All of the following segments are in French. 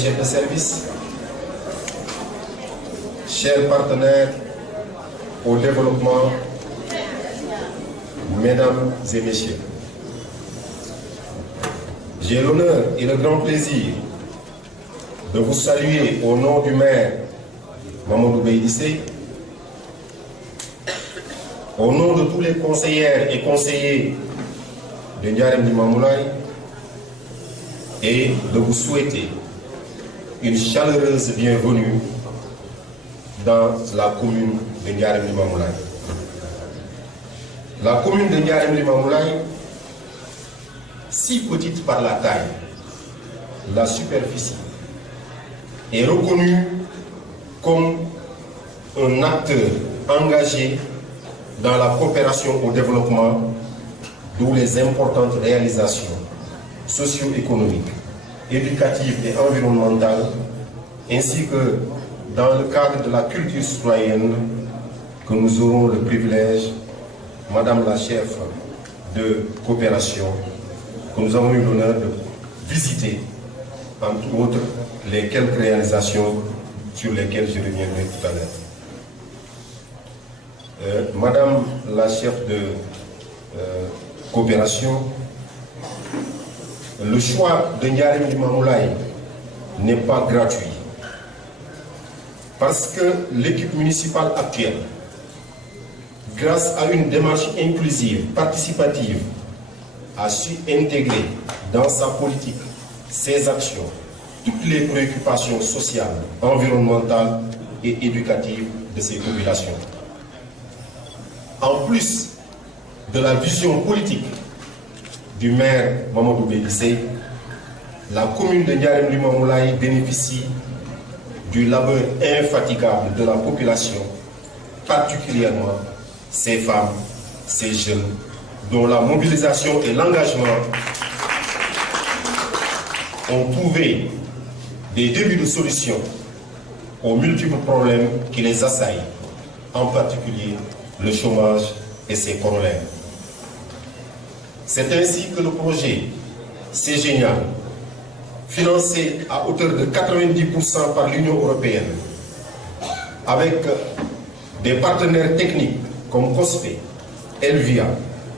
chefs de service, chers partenaires au développement, mesdames et messieurs, j'ai l'honneur et le grand plaisir de vous saluer au nom du maire Mamadou Bey-Dissé, au nom de tous les conseillères et conseillers de Ndiarème Limamoulaye, et de vous souhaiter une chaleureuse bienvenue dans la commune de Ndiarème Limamoulaye. La commune de Ndiarème Limamoulaye, si petite par la taille, la superficie, est reconnue comme un acteur engagé dans la coopération au développement, d'où les importantes réalisations socio-économiques, éducatives et environnementales, ainsi que dans le cadre de la culture citoyenne que nous aurons le privilège, Madame la chef de coopération, que nous avons eu l'honneur de visiter, entre autres, les quelques réalisations sur lesquelles je reviendrai tout à l'heure. Madame la chef de coopération, le choix de Ndiarème Limamoulaye n'est pas gratuit. Parce que l'équipe municipale actuelle, grâce à une démarche inclusive, participative, a su intégrer dans sa politique, ses actions, toutes les préoccupations sociales, environnementales et éducatives de ses populations. En plus de la vision politique du maire Mamadou Bey-Dissé, la commune de Ndiarème Limamoulaye bénéficie du labeur infatigable de la population, particulièrement ces femmes, ces jeunes, dont la mobilisation et l'engagement ont trouvé des débuts de solutions aux multiples problèmes qui les assaillent, en particulier le chômage et ses corollaires. C'est ainsi que le projet C'est Génial, financé à hauteur de 90% par l'Union européenne, avec des partenaires techniques comme COSPE, Elvia,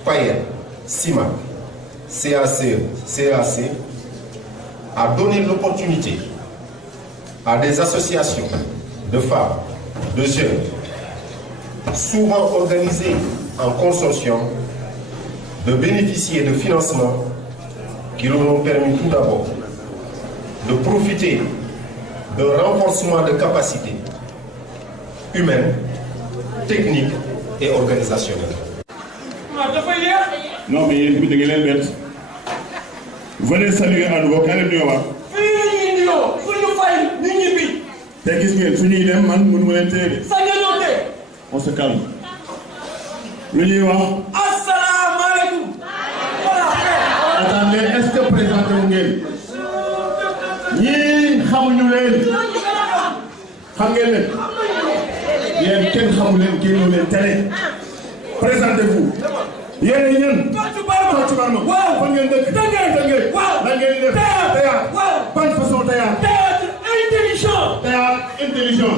Payet, CIMAC, CAC, a donné l'opportunité à des associations de femmes, de jeunes, souvent organisées en consortium, de bénéficier de financements qui leur ont permis tout d'abord de profiter d'un renforcement de capacités humaines, techniques et organisationnelles. Non, mais il y a une venez saluer à nouveau quand même. On se calme. Attendez, est-ce que présentez-vous? Présentez-vous. Intelligent.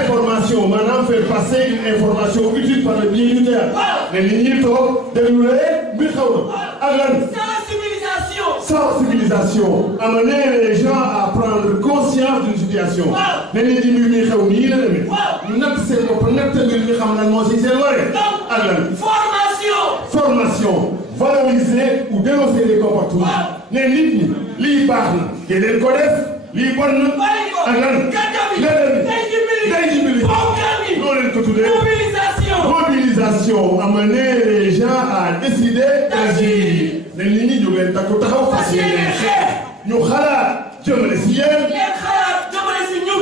Information. Maintenant, faire passer une information utile par le biais du théâtre. Les lignes de sensibilisation. Amener les gens à prendre conscience d'une situation. Formation. Valoriser ou dénoncer les comportements. Les lignes, les barnes, les codefs, les bonnes, mobilisation, amener les gens à décider d'agir. Les lignes de l'État facile. Nous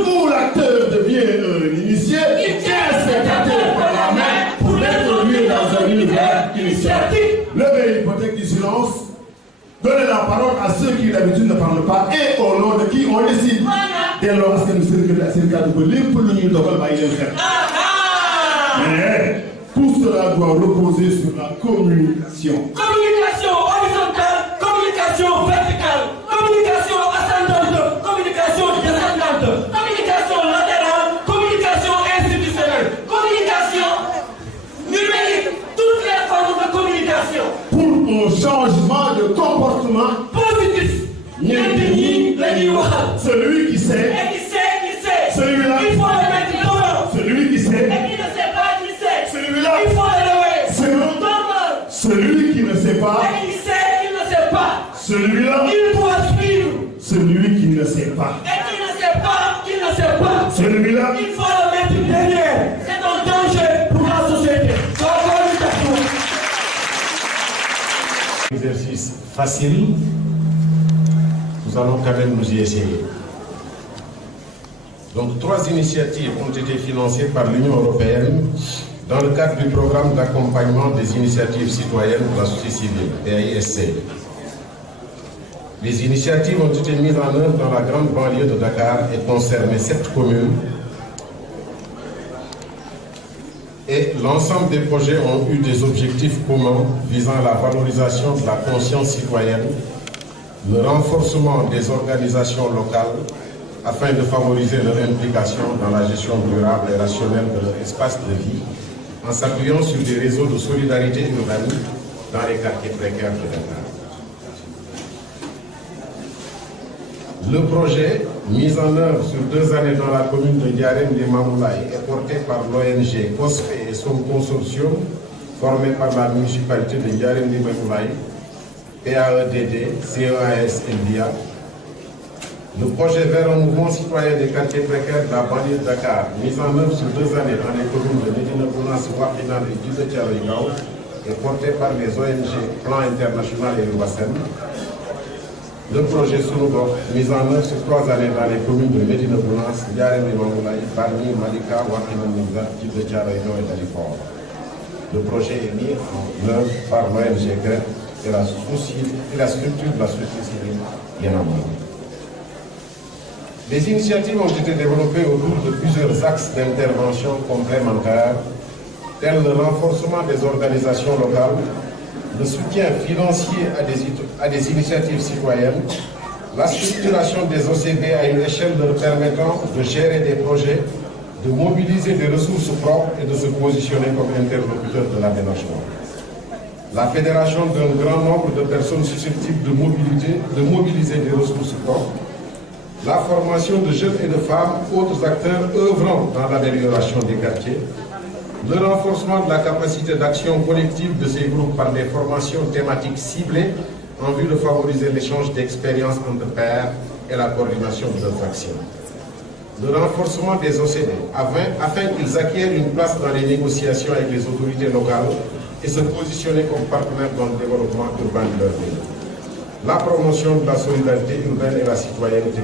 pour l'acteur devient initié, il tient un spectateur par la main pour l'introduire dans un univers initiatique. Levez l'hypothèque du silence, donnez la parole à ceux qui d'habitude ne parlent pas et au nom de qui on décide. Dès lors, c'est le cas de Bolivie pour le niveau de mais tout cela doit reposer sur la communication. Communication horizontale, communication verticale, communication Celui qui sait. Celui-là. Il faut le mettre devant. Celui qui sait. Et qui ne sait pas, qui sait. Celui-là. Il faut le lever. Celui qui ne sait pas. Et qui sait, qui ne sait pas. Celui-là. Il doit suivre. Celui qui ne sait pas. Et qui ne sait pas, qui ne sait pas. Celui-là. Il faut le mettre derrière. C'est un danger pour la société. Exercice facile. Nous allons quand même nous y essayer. Donc, 3 initiatives ont été financées par l'Union européenne dans le cadre du programme d'accompagnement des initiatives citoyennes de la société civile, PAISC. Les initiatives ont été mises en œuvre dans la grande banlieue de Dakar et concernaient 7 communes. Et l'ensemble des projets ont eu des objectifs communs visant à la valorisation de la conscience citoyenne, le renforcement des organisations locales afin de favoriser leur implication dans la gestion durable et rationnelle de leur espace de vie, en s'appuyant sur des réseaux de solidarité urbaine dans les quartiers précaires de Dakar. Le projet, mis en œuvre sur 2 années dans la commune de Ndiarème-Limamoulaye, est porté par l'ONG COSPE et son consortium, formé par la municipalité de Ndiarème-Limamoulaye, PAEDD, CEAS et LIA. Le projet vers un mouvement citoyen des quartiers précaires de la banlieue de Dakar, mis en œuvre sur 2 années dans les communes de Médina Gounass, Ouakhinane et Djidah Thiaroye Kao, est porté par les ONG Plan International et Wassem. Le projet Sunubok, mis en œuvre sur 3 années dans les communes de Médina Gounass, Ndiarème-Limamoulaye, Bargny, Malika, Ouakhinane, Djidah Thiaroye Kao et Dalifort. Le projet est mis en œuvre par l'ONG GREP et la structure de la société civile Yenamou. Les initiatives ont été développées autour de plusieurs axes d'intervention complémentaires, tels le renforcement des organisations locales, le soutien financier à des initiatives citoyennes, la structuration des OCB à une échelle leur permettant de gérer des projets, de mobiliser des ressources propres et de se positionner comme interlocuteur de l'aménagement. La fédération d'un grand nombre de personnes susceptibles de mobiliser des ressources propres, la formation de jeunes et de femmes, autres acteurs œuvrant dans l'amélioration des quartiers, le renforcement de la capacité d'action collective de ces groupes par des formations thématiques ciblées en vue de favoriser l'échange d'expériences entre pairs et la coordination de leurs actions. Le renforcement des OCD afin qu'ils acquièrent une place dans les négociations avec les autorités locales et se positionner comme partenaires dans le développement urbain de leur ville. La promotion de la solidarité urbaine et la citoyenneté,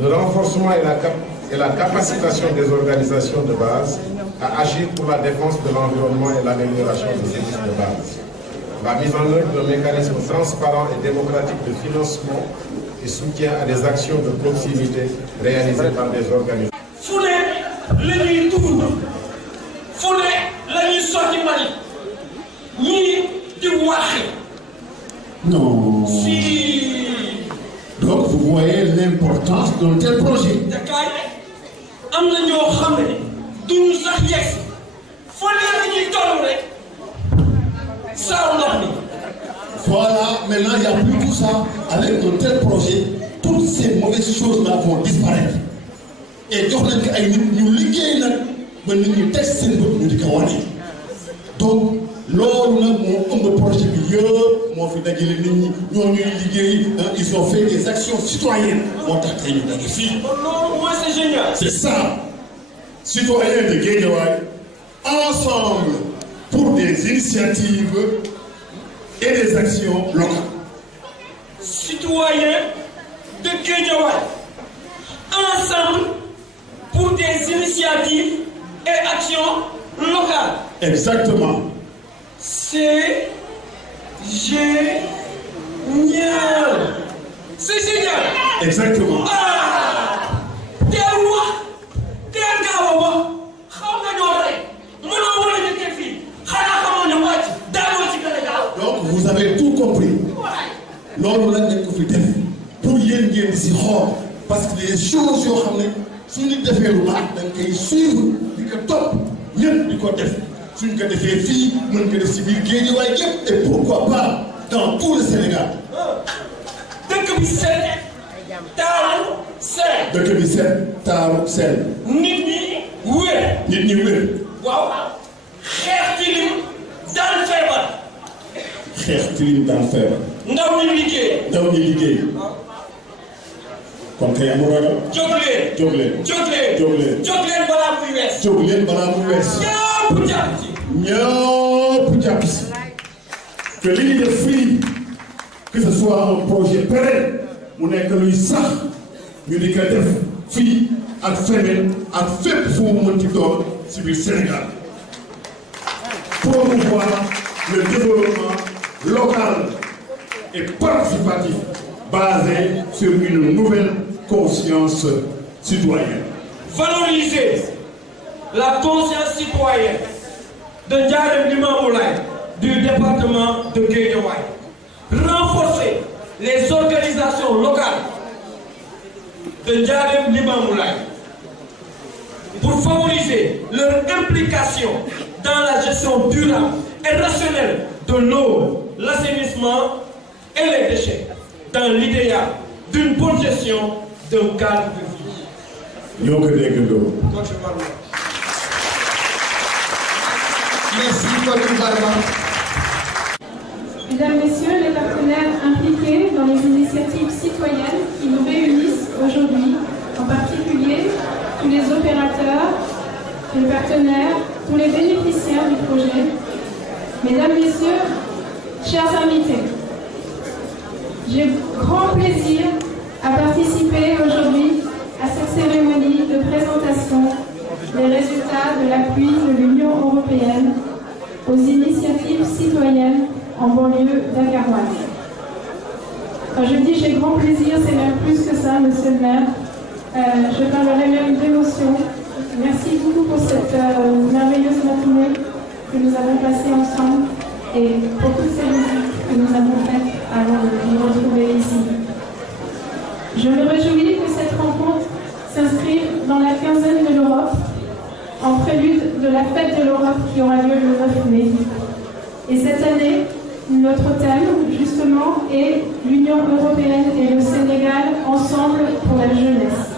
le renforcement et la capacitation des organisations de base à agir pour la défense de l'environnement et l'amélioration des services de base. La mise en œuvre d'un mécanisme transparent et démocratique de financement et soutien à des actions de proximité réalisées par des organisations. Non. Si. Donc vous voyez l'importance d'un tel projet. Dakar am na ñoo xam ne duñu sax yegg fële la ñuy toll rek saa ndox mi. Voilà, maintenant il n'y a plus tout ça. Avec un tel projet, toutes ces mauvaises choses-là vont disparaître. Et jox nañ ko ay nit ñu liggéey nag ba nit ñi teg seen bët ñu di ko wane. Donc loolu nag moo ëmb projet bi yëpp moo fi dajale nit ñi ñoo ñuy liggéey ils ont fait des actions citoyennes moo tax tey ñu daje fii. Non, moi c'est génial. C'est ça. Citoyens de Guédiawaye ensemble pour des initiatives et des actions locales. Citoyens de Guédiawaye ensemble pour des initiatives et actions locales. Exactement. C'est génial. C'est génial. Exactement. Ah, teel wax teel gaaw a wax xaw nga ñoo rey mënoo war a njëkkee fii xanaa xamoon ne wàcc daanoo ci gën a gaaw. Donc vous avez tout compris. Loolu nag dañ ko fi def pour yéen ngeen di si xool parce que les choses yoo xam ne suñu defee lu baax dañ koy suivre di ko topp ñëpp di ko def. Suñ ko defee fii mën ko def si biir Guédiawaye yëpp et pourquoi pas dans tout le Sénégal. dëkk bi seet taaru seen. dëkk bi set taaru seen. nit ñi wér. nit ñi wér. waaw xeex tilim daan feebar. xeex tilim daan feebar. ndaw ñi liggéey. ndaw ñi liggéey. kon kay amul ragal. jóg leen. jóg leen. jóg leen. jóg leen. jóg leen balaa muy wees. jóg leen balaa muy wees. ñëpp jàpp ci. ñëpp jàpp si. que li ñu def fii que ce soit un projet pérenne mu nekk luy sax ñu di ko def fii ak feneen ak fépp fu mu mënti doon si biir Sénégal. Promouvoir le développement local et participatif basé sur une nouvelle conscience citoyenne. Valoriser la conscience citoyenne de Ndiarème Limamoulaye du département de Guédiawaye. Renforcer les organisations locales de Ndiarème Limamoulaye pour favoriser leur implication dans la gestion durable et rationnelle de l'eau, l'assainissement et les déchets, dans l'idéal d'une bonne gestion d'un cadre de vie. ñoo ko déggandoo. Merci, Coach Barba. Mesdames, Messieurs, les partenaires impliqués dans les initiatives citoyennes qui nous réunissent aujourd'hui, en particulier tous les opérateurs, les partenaires, tous les bénéficiaires du projet, Mesdames, Messieurs, chers invités, j'ai grand plaisir à participer aujourd'hui à cette cérémonie de présentation des résultats de l'appui de l'Union européenne aux initiatives citoyennes en banlieue dakaroise. Quand je dis j'ai grand plaisir, c'est même plus que ça, monsieur le maire. Je parlerai même d'émotion. Merci beaucoup pour cette merveilleuse matinée que nous avons passée ensemble et pour toutes ces visites que nous avons faites avant de nous retrouver ici. Je me réjouis que cette rencontre s'inscrive dans la quinzaine de l'Europe, en prélude de la fête de l'Europe qui aura lieu le 9 mai. Et cette année, notre thème, justement, est l'Union européenne et le Sénégal ensemble pour la jeunesse.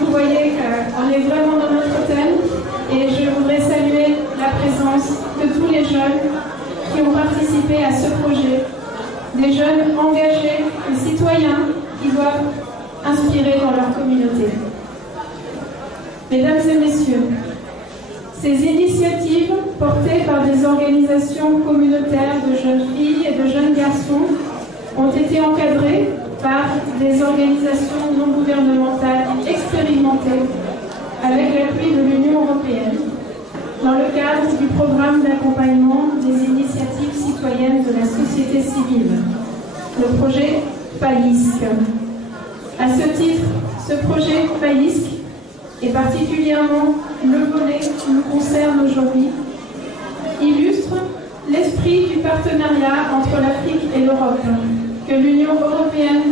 Vous voyez qu'on est vraiment dans notre thème et je voudrais saluer la présence de tous les jeunes qui ont participé à ce projet, des jeunes engagés et citoyens qui doivent inspirer dans leur communauté. Mesdames et messieurs, ces initiatives portées par des organisations communautaires de jeunes filles et de jeunes garçons ont été encadrées par des organisations non gouvernementales expérimentées avec l'appui de l'Union européenne dans le cadre du programme d'accompagnement des initiatives citoyennes de la société civile, le projet PAISC. À ce titre, ce projet PAISC, et particulièrement le volet qui nous concerne aujourd'hui, illustre l'esprit du partenariat entre l'Afrique et l'Europe que l'Union européenne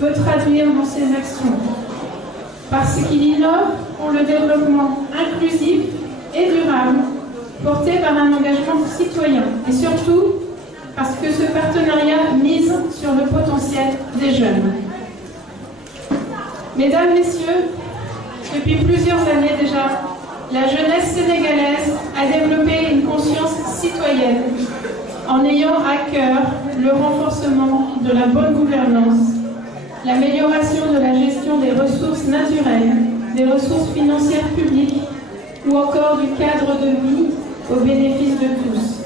veut traduire dans ses actions, parce qu'il innove pour le développement inclusif et durable, porté par un engagement citoyen, et surtout parce que ce partenariat mise sur le potentiel des jeunes. Mesdames, Messieurs, depuis plusieurs années déjà, la jeunesse sénégalaise a développé une conscience citoyenne en ayant à cœur le renforcement de la bonne gouvernance, l'amélioration de la gestion des ressources naturelles, des ressources financières publiques ou encore du cadre de vie au bénéfice de tous.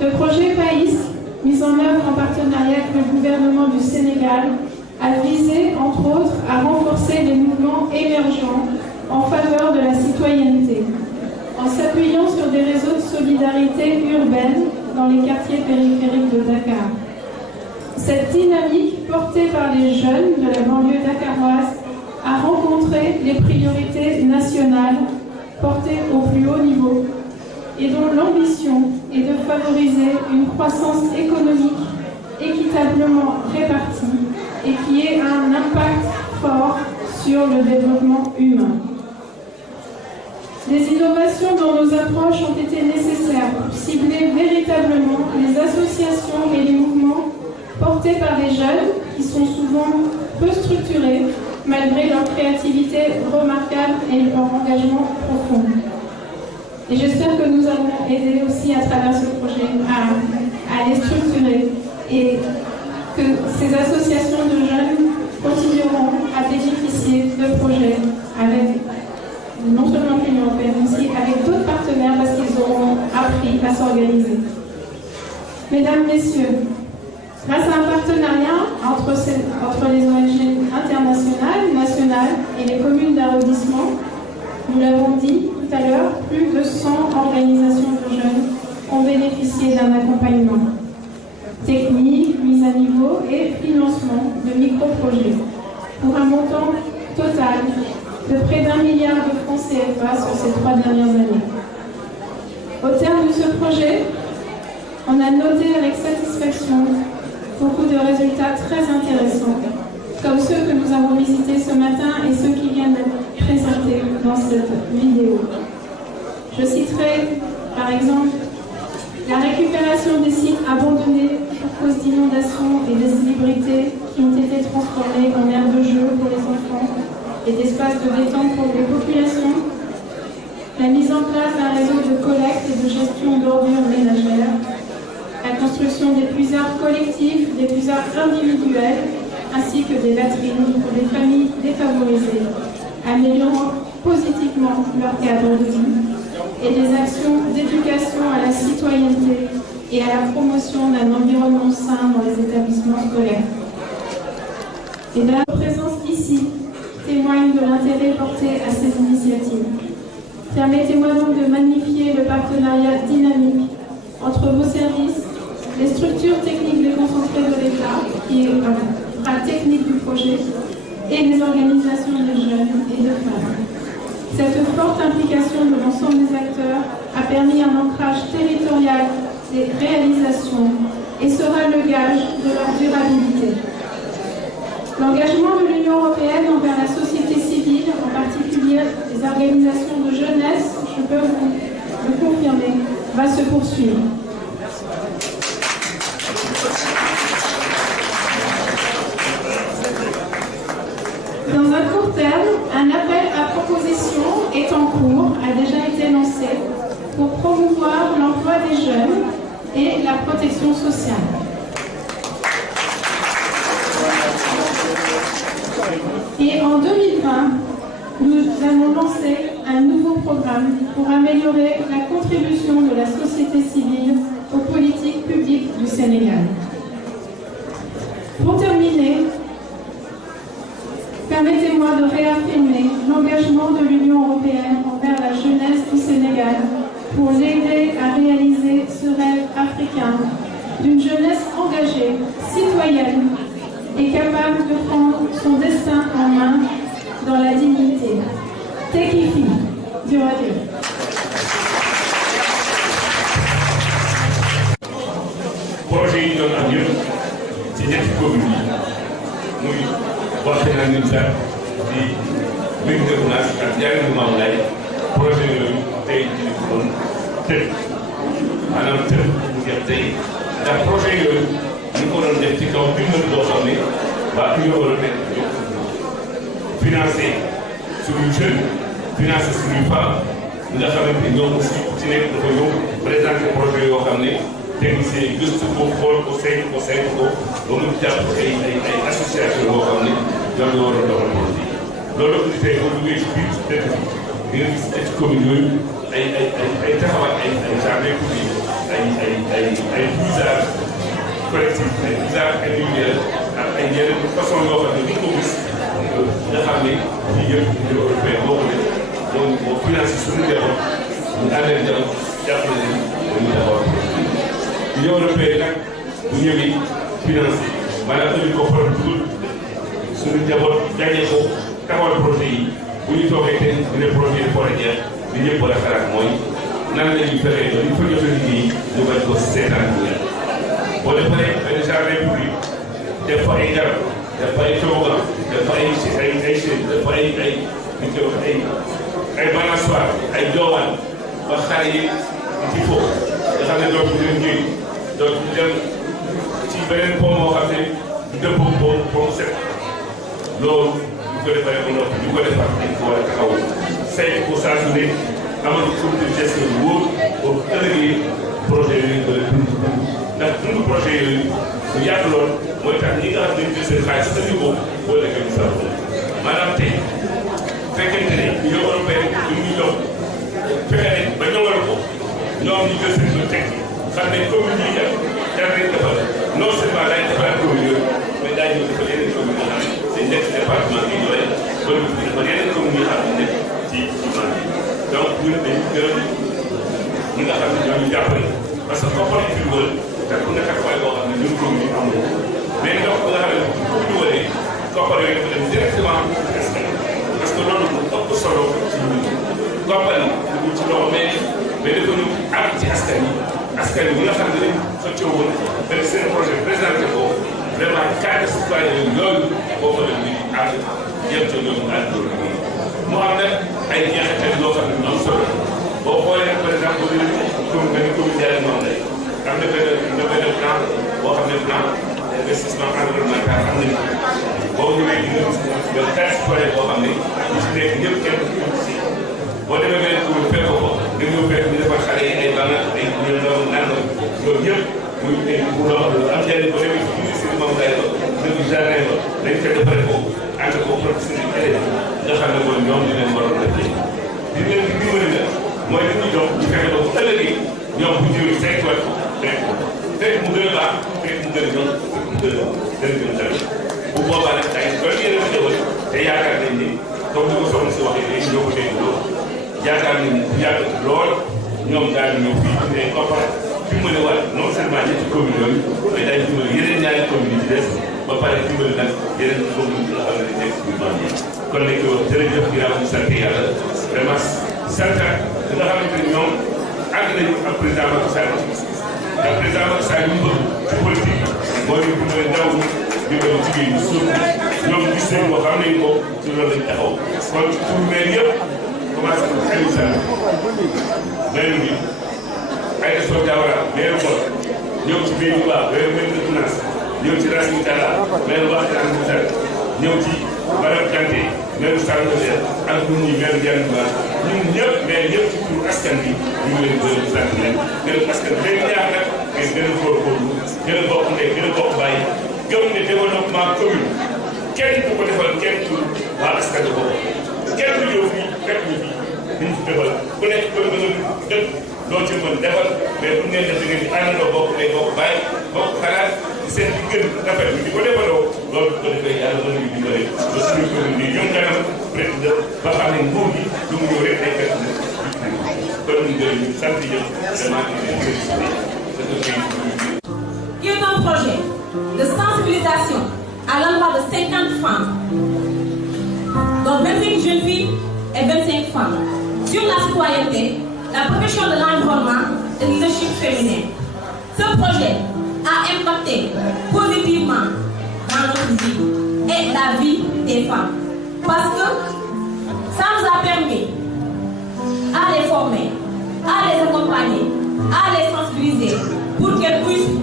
Ce projet PAISC, mis en œuvre en partenariat avec le gouvernement du Sénégal, a visé, entre autres, à renforcer les mouvements émergents en faveur de la citoyenneté, en s'appuyant sur des réseaux de solidarité urbaine dans les quartiers périphériques de Dakar. Cette dynamique, portée par les jeunes de la banlieue dakaroise, a rencontré les priorités nationales portées au plus haut niveau et dont l'ambition est de favoriser une croissance économique équitablement répartie et qui ait un impact fort sur le développement humain. Des innovations dans nos approches ont été nécessaires pour cibler véritablement les associations et les mouvements portés par des jeunes qui sont souvent peu structurés malgré leur créativité remarquable et leur engagement profond. Et j'espère que nous avons aidé aussi à travers ce projet à les structurer et que ces associations de jeunes continueront à bénéficier de projets avec non seulement l'Union européenne, mais aussi avec d'autres partenaires parce qu'ils auront appris à s'organiser. Mesdames, Messieurs, grâce à un partenariat entre les ONG internationales, nationales et les communes d'arrondissement, nous l'avons dit tout à l'heure, plus de 100 organisations de jeunes ont bénéficié d'un accompagnement technique, mise à niveau et financement de micro-projets pour un montant total de près d'1 milliard de francs CFA sur ces 3 dernières années. Au terme de ce projet, on a noté avec satisfaction beaucoup de résultats très intéressants, comme ceux que nous avons visités ce matin et ceux qui viennent d'être présentés dans cette vidéo. Je citerai par exemple la récupération des sites abandonnés pour cause d'inondation et d'insalubrité qui ont été transformés en aires de jeu pour les enfants et d'espaces de détente pour les populations, la mise en place d'un réseau de collecte et de gestion d'ordures ménagères, la construction des puisards collectifs, des puisards individuels, ainsi que des latrines pour des familles défavorisées, améliorant positivement leur cadre de vie, et des actions d'éducation à la citoyenneté et à la promotion d'un environnement sain dans les établissements scolaires. Et la présence ici témoigne de l'intérêt porté à ces initiatives. Permettez-moi donc de magnifier le partenariat dynamique entre vos services, les structures techniques déconcentrées de l'État, qui est le bras technique du projet, et les organisations de jeunes et de femmes. Cette forte implication de l'ensemble des acteurs a permis un ancrage territorial des réalisations et sera le gage de leur durabilité. L'engagement de l'Union européenne envers la société civile, en particulier les organisations de jeunesse, je peux vous le confirmer, va se poursuivre. Dans un court terme, un appel à proposition est en cours, a déjà été lancé pour promouvoir l'emploi des jeunes et la protection sociale. Et en 2020, nous allons lancer un nouveau programme pour améliorer la contribution de la société civile aux politiques publiques du Sénégal. Pour terminer, permettez-moi de réaffirmer l'engagement de l'Union européenne envers la jeunesse du Sénégal pour l'aider à réaliser ce rêve africain d'une jeunesse engagée, citoyenne et capable de prendre son destin en main dans la dignité. Tekifi, du radio. projet yi doon am yëpp ci ñetti commune yi muy Wakhinane Nimzatt di Médina Gounass ak Ndiarème Limamoulaye projet yooyu tey jii ko doon tëj maanaam tëj bu ngeen tey ndax projet yooyu ñu ko doon def ci kaw ndimbal boo xam ne waa Union européenne ñoo financé suñuy jeunes financé suñuy femmes nga xamante ni ñoom aussi ci nekk dafa ñëw présenté projet yoo xam ne technicien yi gëstu ko xool ko saytu ko ba mu jàpp ay association yoo xam ne ñoom ñoo war a doxal projet yi loolu aussi tey boo duggee ci biir dëkk bi di nga gis ci commune yooyu ay taxawaat ay jardin public ay puisards collectifs ay puisards individuels ak ay yeneen façon yoo xam ne ni ko gis nga xam ne lii yëpp Union européenne moo ko def donc moo financé suñu njaboot ñu àndal njaboot jàppale leen ba ñu taxawal Union européenne nag bu ñëwee financé maanaam indi ko par dugal suñu njaboot gagné ko taxawal projet yi bu ñu toogee te dina projet de forêt li ñëpp war a xalaat mooy nan la ñuy fexee ba ñu fa jot a liggéey ñu bañ ko seetaan bu yàgg boo defaree benn jardin public def fa ay garab def fa ay toboggan def fa ay chaise def fa ay ñu koy wax ay ay balançoire ay joowaan ba xale yi di foofu nga xam ne dootuñu leen ñëw dootuñu dem ci beneen pont moo xam ne du dëppoo pont set loolu ñu ko defaree ba noppi ñu ko defar dañ ko war a taxaw saytu ko saa su ne amal comité de gestion bu wóor boobu ëllëgee projet yooyu nga la dund ndax dund projet yooyu su yàgg lool mooy tax ñi nga xam ne jël seen xaalis sa niveau boo lekkee mu sax maanaam tey fekkente ne Union européenne ñu ngi jox fexe nañ ba ñoŋal ko ñoom ñu jël seen lu teg xam ne commune yi jar nañ defal non seulement daañu defal commune yooyu mais daañu ñëw defal yeneen commune yi nga xam ne seen nekk département bi ñooy ba ñu defal yeneen commune yi xam ne nekk ci man bi donc ñun dañu gërëm ñi nga xam ne ñoo ñu jàppale parce que koppar yi fi wër te ku nekk ak waaye boo xam ne ñun commune yi amul mais ndox ba nga xam ne bu ñu wëree koppar yooyu dafa dem directement parce que loolu mu ëpp solo ci ñun koppar yi dugg ci loxo mais dafa ñu àgg ci askan wi nga xam ne dañu xëccoo woon benn seen projet présenté ko vraiment cadre citoyen yooyu boo ko def ni àgg yem ca ñoom àgg loolu mu am nag ay jeexital yoo xam ne ñu am solo boo xoolee nag par exemple bu ñu comme benn commune Ndiaye moom lay am na benn plan boo xam ne plan d'investissement environnemental am nañu boo ñëwee di nga gis benn cadre citoyen boo xam ne ñu si nekk ñëpp kenn du si boo demee beneen commune fekk ko nga ñëw fekk ñu defar xale yi ay bana ay ñu doon nangam loolu yëpp muy ay bu am njëriñ boo demee ci ministère moom lay ba dëgg jardin ba dañ koy defaree ko ànd ko professeur yi élèves nga xam ne mooy ñoom di leen waroon def léegi di leen di dimbali nag mooy li ñu jox ñu fexe ba bu ëllëgee ñoom bu jiw saytuwaat ko fekk mu gën a baax fekk mu gën a ñoom mu gën a tamit bu boobaa nag ay doon yeneen xéwal te yaakaar nañ ni comme ni ko soxna si waxee léegi ñoo ko dégg loolu yaakaar nañ bu yàgg lool ñoom daal di ñëw fii indi ay koppar fi mu ne waat non seulement ñetti communes yooyu mais daañu dimbali yeneen ñaari communes yi ci des ba pare dimbali nag yeneen communes yi nga xam ne dañ nekk biir Bambey kon nag yow jërëjëf ginnaaw ñu sant yàlla vraiment sant li nga xamante ni ñoom àgg nañu ak président Macky Sall ndax président Macky Sall ñu bëgg ci politique mooy ñu dimbali ndaw ñi dimbali jigéen ñi suuf ñoom gis nañ ko xam nañ ko ci loolu lañ taxaw kon pour maire yëpp commencé ko Aliou Sall maire bi ay Sow Diawara maire Mbol ñëw ci biir bu baax maire Mbène Gounass ñëw ci Racine Talla maire Waxtaan Sall ñëw ci Madame Kanté maire Sall ak ñun ñi maire Diagne Ba ñun ñëpp maire yëpp ci turu askan bi ñu ngi leen gërëm sant leen gërëm askan bi leen ñaax nag ngeen gën a góorgóorlu gën a bokk ndey gën a bokk bàyyi gëm ne développement commune kenn du ko defal kenn du waa askan bi ko kenn du ñëw fii fekk ñu fii ñu fi defal ku nekk ko nga dëkk loo ci mën defal mais bu ngeen def da ngeen di àndandoo bokk ndey bokk bàyyi bokk xalaat seen di gën rafet bi di ko defaloo loolu bu ko defee yàlla mën nañu dimbale ba suñu commune bi ñoom kanam président ba xam ne nguur gi du mu ñëw rek day fekk na kon ñu gërëm ñu sant ñëpp vraiment di leen félicité qui est un projet de sensibilisation à l'endroit de 50 femmes, dont 25 jeunes filles et 25 femmes, sur la citoyenneté, la protection de l'environnement et le leadership féminin. Ce projet a impacté positivement dans notre vie et la vie des femmes. Parce que ça nous a permis à les former, à les accompagner, à les sensibiliser pour qu'elles puissent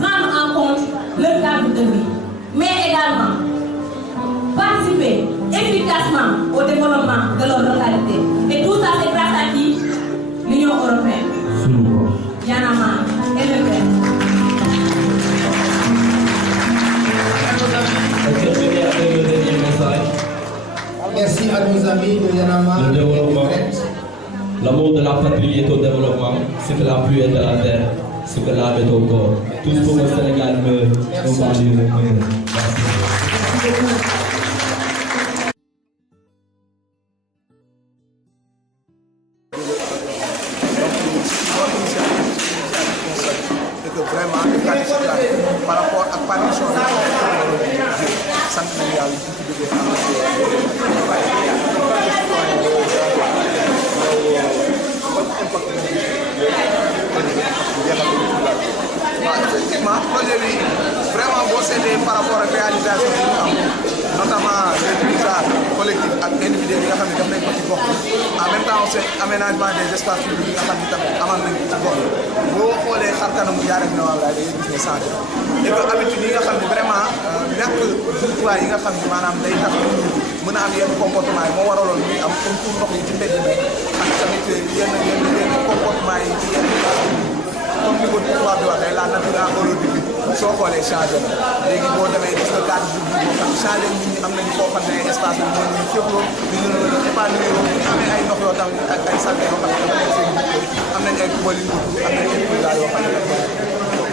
prendre en compte leur cadre de vie, mais également participer efficacement au développement de leur localité. Et tout ça, c'est grâce à qui? L'Union européenne. Y'en a marre. Et le père. Merci à nos amis de Yanama. Le développement, l'amour de la patrie est au développement, ce que la pluie est de la terre, ce que l'âme est au corps. Tous pour le Sénégal meurt, nos banlieues meurent. Merci. Par rapport à partition de sant nañu yàlla ci jógee effectivement projet bi vraiment boo seetee par rapport ak réalisation bi ñu am renforcer aménagement des espaces publics yi nga xam ne tamit amal nañ ko ci gox yi boo xoolee xar kanamu Ndiarème Limamoulaye da ngay gis ne changé et que habitude yi nga xam ne vraiment ñàkk jumtuwaay yi nga xam ne maanaam day tax mën a am yenn comportement yi moo waraloon ñuy am comme pour ndox yi ci mbedd mi ak tamit yenn comportement yi ci yenn comme ni ko tubaab bi waxee la nature a horreur du vide soo xoolee changé na léegi boo demee gis nga cadre de vie boo xam ne changé nit ñi am nañu foo xam ne espace bi mooy ñu féploo di ñu épanouir ñu amee ay ndox yoo xam ne ak ay salte yoo xam ne dafa nekk seen am nañ ay kubal yu am nañ ay kuréel yoo xam ne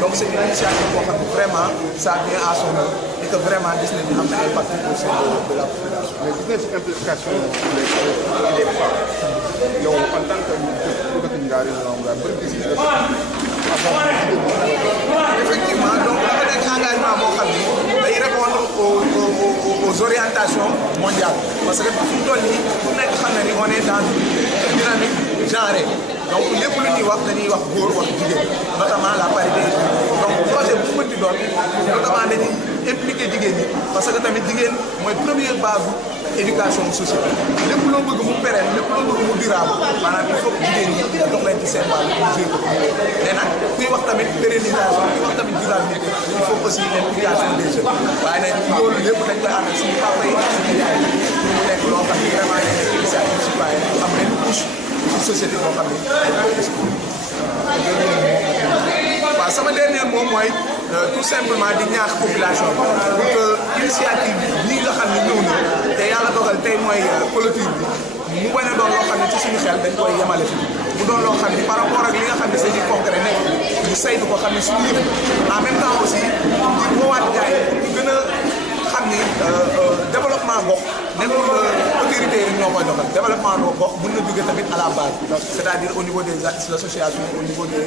donc c'est une initiative boo xam ne vraiment ça vient à son heure et que vraiment gis nañu am na impact au sein de la population. mais gis nga si implication des femmes yow en tant que dëkk Ndiarème Limamoulaye bëri gis effectivement donc dafa nekk engagement boo xam ni day répondre aux orientations mondiales parce que fi mu toll nii ku nekk xam na ni on est dans une dynamique genrée donc lépp lu ñuy wax dañuy wax góor wax jigéen notamment la parité donc projet bu mu mënti doon notamment dañuy impliqué jigéen ñi parce que tamit jigéen mooy première base éducation société lépp loo bëgg mu pérenne lépp loo bëgg mu durable maanaam il faut que jigéen ñi dox leen ci seen wàll pour jouer ko mais nag kuy wax tamit pérennisation kuy wax tamit durabilité il faut aussi l'implication des jeunes waaye nag loolu lépp dañ koy ànd ak suñu papa yi ak suñu yaay yi pour mu nekk loo xam ne vraiment day nekk initiative citoyenne am benn couche ci société boo xam ne waaw sama dernier mot mooy tout simplement di ñaax population bi pour que initiative bi nga xam ne ñëw na te yàlla dogal tey mooy clôture bi mu bañ a doon loo xam ne ci suñu xel dañ koy yemale fi mu doon loo xam ne par rapport ak li nga xam ne c'est du concret nekk ñu saytu ko xam ne suñu yëpp en même temps aussi di woowaat gars yi pour ñu gën a xam ni développement gox nekkul autorités yi ñoo koy doxal développement gox mën na jóge tamit à la base c'est-à-dire au niveau des associations au niveau des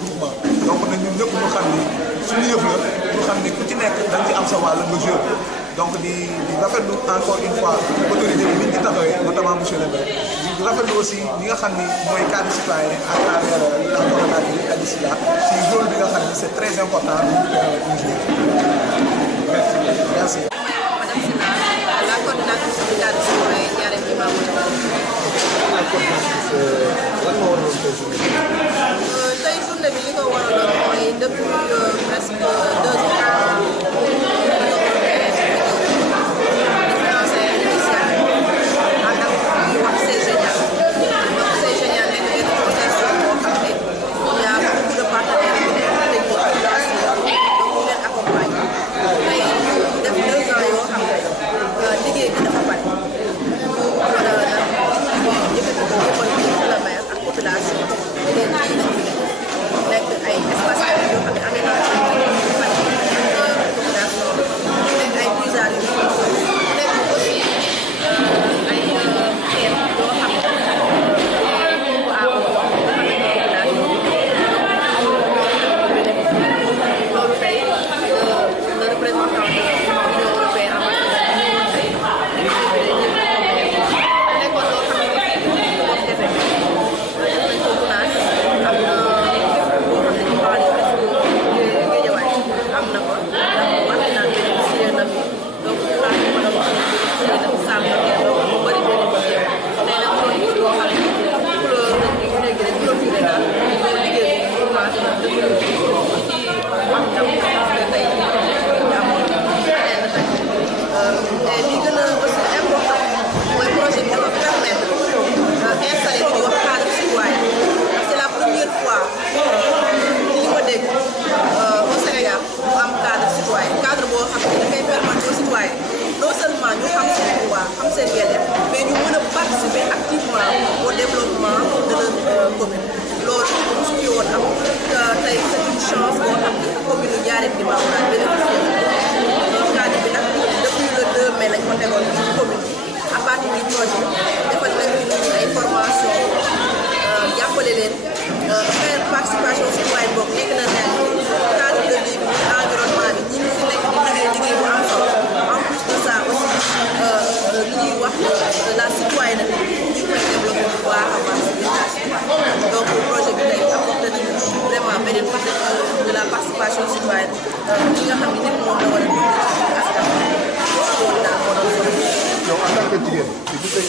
groupements donc nag ñun ñëpp ñu xam ni suñu yëf la ñu xam ni ku ci nekk da nga ci am sa wàll nga joué donc di rafetlu encore une fois autorité bi nit ñi taxawee notamment monsieur le maire di rafetlu aussi ñi nga xam ni mooy cadre citoyen à travers la coordonnatrice Adi Sila ci rôle bi nga xam ni c'est très important ñu jouer. Merci. Madame Sila, la coordonnatrice du cadre citoyen Ndiarème Limamoulaye. Tey journée bi li ko waraloon mooy depuis presque 2 ans.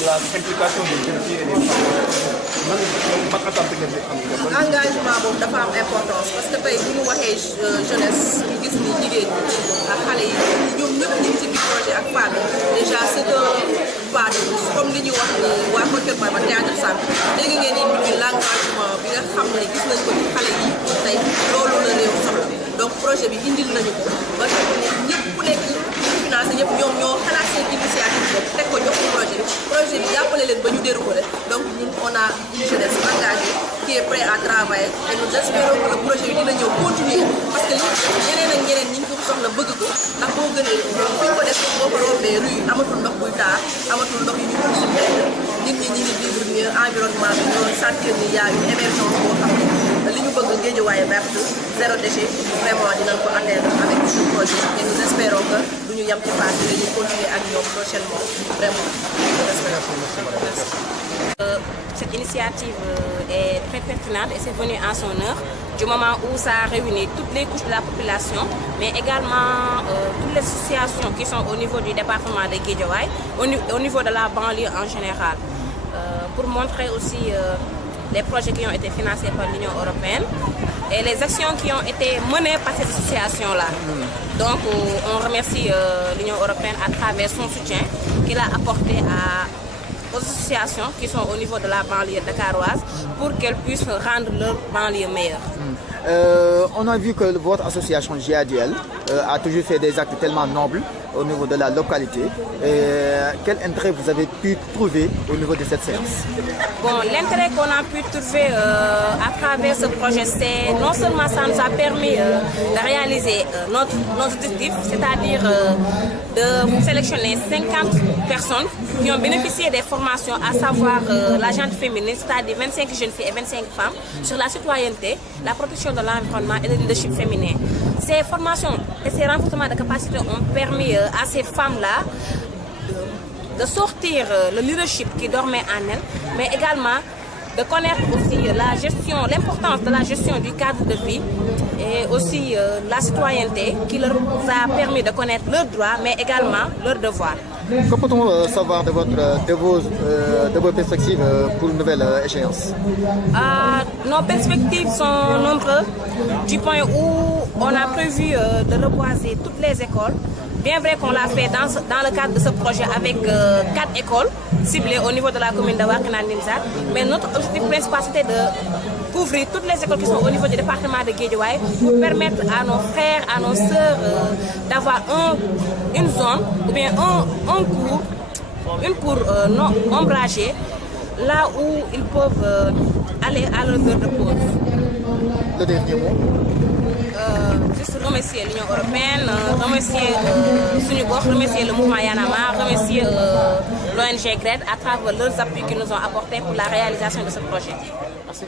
la l'implication des jeunes filles et des femmes. Engagement boobu dafa am importance parce que tey bu ñu waxee jeunesse ñu gis ni jigéen ñi ak xale yi ñoom ñëpp ñu ngi ci biir projet ak Fane déjà c'est un pas de plus comme li ñu wax ni waa Kotior Boy ba théâtre sànq dégg ngeen ni ñu l'engagement bi nga xam ne gis nañ ko ci xale yi tey loolu la réew soxla donc projet bi indil nañu ko ba ñëpp ku nekk financé ñëpp ñoom ñoo xalaat seen initiative boobu teg ko jox ko projet bi jàppale leen ba ñu déroulé donc ñun on a une jeunesse engagée qui est prêt à travailler et nous espérons que le projet bi dina ñëw continuer parce que li ñeneen ak ñeneen ñi ngi ko soxla bëgg ko ndax boo gënee fi ñu ko def boo ko rombee rue amatul ndox buy taa amatul ndox yu ñu ko si nit ñi ngi vivre mieux environnement bi ñoo sentir ni y a une émergence boo xam ne li ñu bëgg Guédiawaye verte zéro déchet vraiment dinañ ko atteindre avec ce projet et nous espérons que du ñu yem ci phase bi dañuy continuer ak ñoom prochainement vraiment. Cette initiative est très pertinente et c'est venu en son heure du moment où ça a réuni toutes les couches de la population mais également toutes les associations qui sont au niveau du département de Guédiawaye, au niveau de la banlieue en général, pour montrer aussi les projets qui ont été financés par l'Union européenne et les actions qui ont été menées par ces associations-là. Donc on remercie l'Union européenne à travers son soutien qu'il a apporté aux associations qui sont au niveau de la banlieue dakaroise pour qu'elles puissent rendre leur banlieue meilleure. On a vu que votre association GADL a toujours fait des actes tellement nobles au niveau de la localité. Quel intérêt vous avez pu trouver au niveau de cette séance? Bon, l'intérêt qu'on a pu trouver à travers ce projet, c'est non seulement ça nous a permis de réaliser nos objectifs, c'est-à-dire de sélectionner 50 personnes qui ont bénéficié des formations, à savoir la gente féminine, c'est-à-dire 25 jeunes filles et 25 femmes, sur la citoyenneté, la protection de l'environnement et le leadership féminin. Ces formations et ces renforcements de capacité ont permis à ces femmes-là de sortir le leadership qui dormait en elles, mais également de connaître aussi la gestion, l'importance de la gestion du cadre de vie et aussi la citoyenneté qui leur a permis de connaître leurs droits, mais également leurs devoirs. Que peut-on savoir de vos perspectives pour une nouvelle échéance? Nos perspectives sont nombreuses, du point où on a prévu de reboiser toutes les écoles. Bien vrai qu'on l'a fait dans le cadre de ce projet avec 4 écoles ciblées au niveau de la commune de Wakhinane Nimzatt, mais notre objectif principal c'était de couvrir toutes les écoles qui sont au niveau du département de Guédiawaye pour permettre à nos frères, à nos sœurs d'avoir une zone ou bien une cour non ombragée là où ils peuvent aller à leur heure de pause. Le dernier mot? Juste remercier l'Union européenne, remercier le mouvement Yanama, remercier l'ONG GRED à travers leurs appuis qu'ils nous ont apportés pour la réalisation de ce projet. Merci.